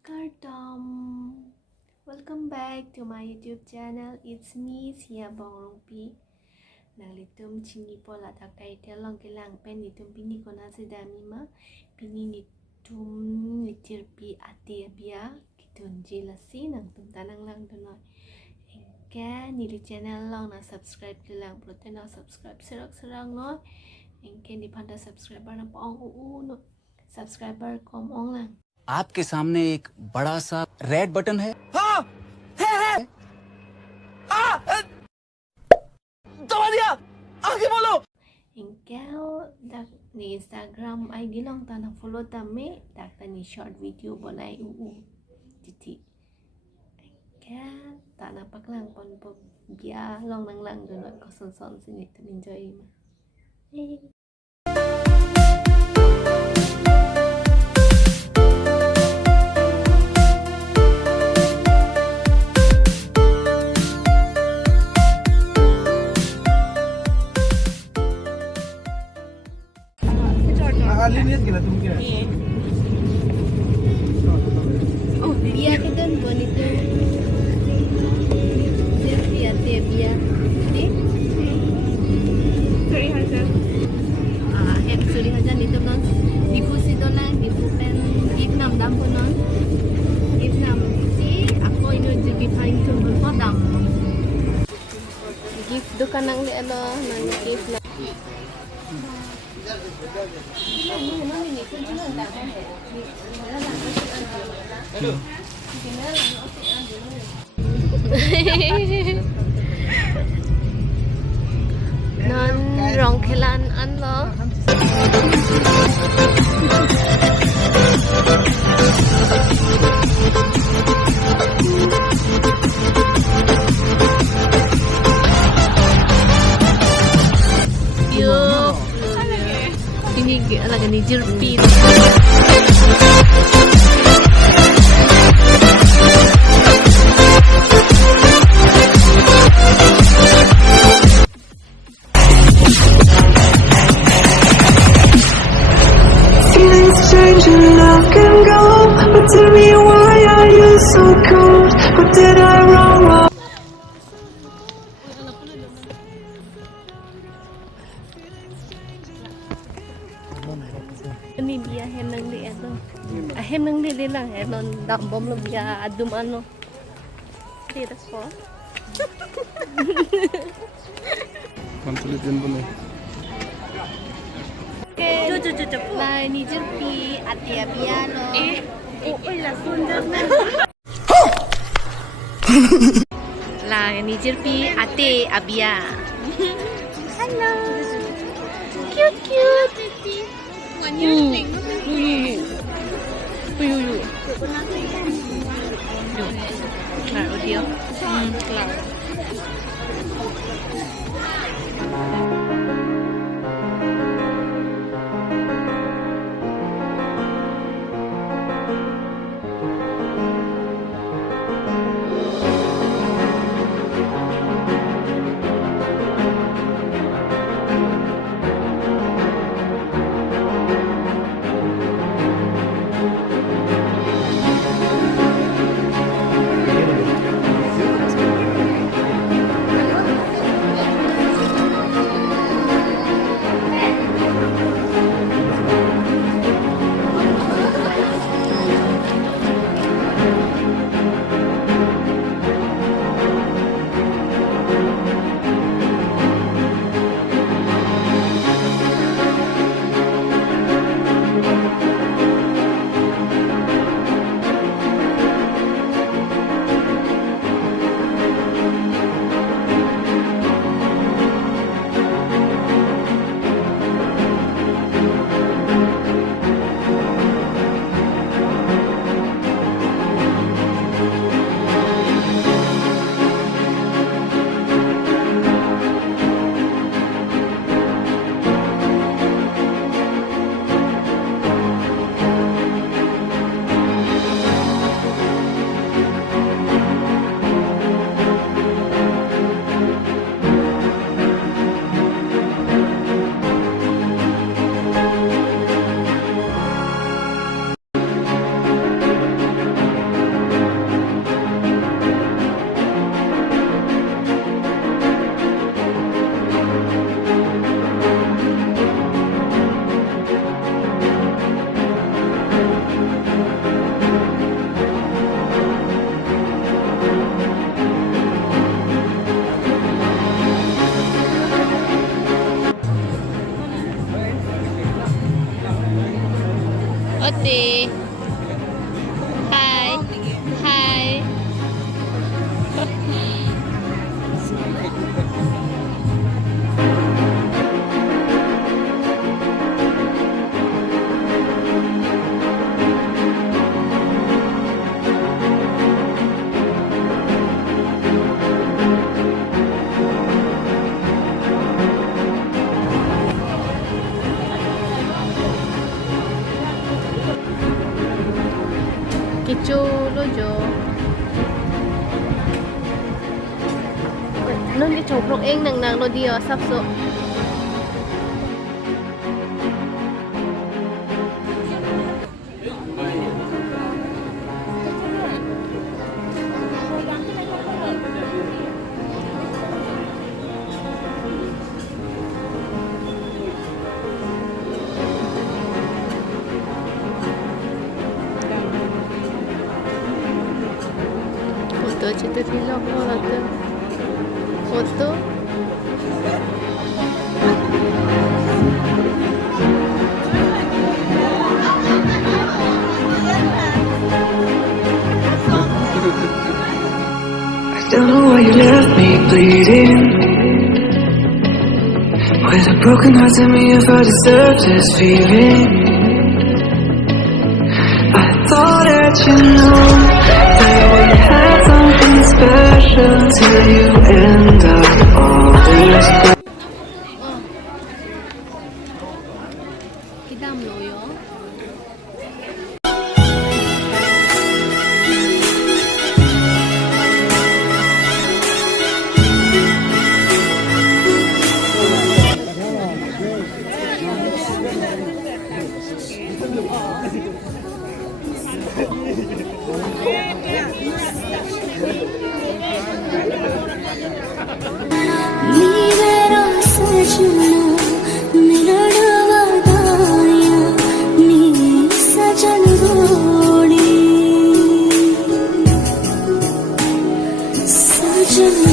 Kardom. Welcome back to my YouTube channel. It's me, Sia Bongrongpi. Nang litum chingi pola takai telong kelang pen litum pini kona sedami ma pini litum litirpi ati abia kitun jelasi nang tum tanang lang donoy. Engke nili channel long na subscribe kelang protein na subscribe serak no. Engke di panda subscriber na paong no. Subscriber kom ong lang. आपके सामने एक बड़ा सा red button है हाँ है दबा दिया आगे बोलो Engkau dak ni Instagram ay gilong tanang follow tami dak tani short video bonai titi engkau tanang paklang pon bia long nang lang doon ko son sini to enjoy ma. Oh, biar kita bonito. Biar biar. Ni? 300. Hem 300 itu non. Difusi dolang, difupen, if nam dam pun non. If nam si, aku ini jadi paling turun kodam. Gift dukan nang di ano, nang gift na. Non rongkelan an lo. Ini lagi ni jerpin. Feelings change and love can go, but tell me why are you so cold? What did I wrong? Ini dia hem nang di ano. Hem nang di lang hem non dambom lo biya adum ano. Tidak ko. Konsulit din po na Cucu. Lah ni jerpi ati abia lo. Oh, la sundar na. Lah ni jerpi ate abia. Hello. Cute. Claro, tío. Claro. say hi. Hi. Kichulo jo. Nun đi chụp lúc em nặng nặng nó đi ở sắp số. Foto cerita vlog mo natin. Foto. I don't know why you left me bleeding, with a broken heart. Tell me if I deserve this feeling. I thought that you know that we had something special till you end up all this. Kidam loyo. ನೀವೆರಾ ಸಜನ ಮಿಲನವಾದಾಯ ನೀ ಸಜನ ಗೋಡಿ ಸಜನ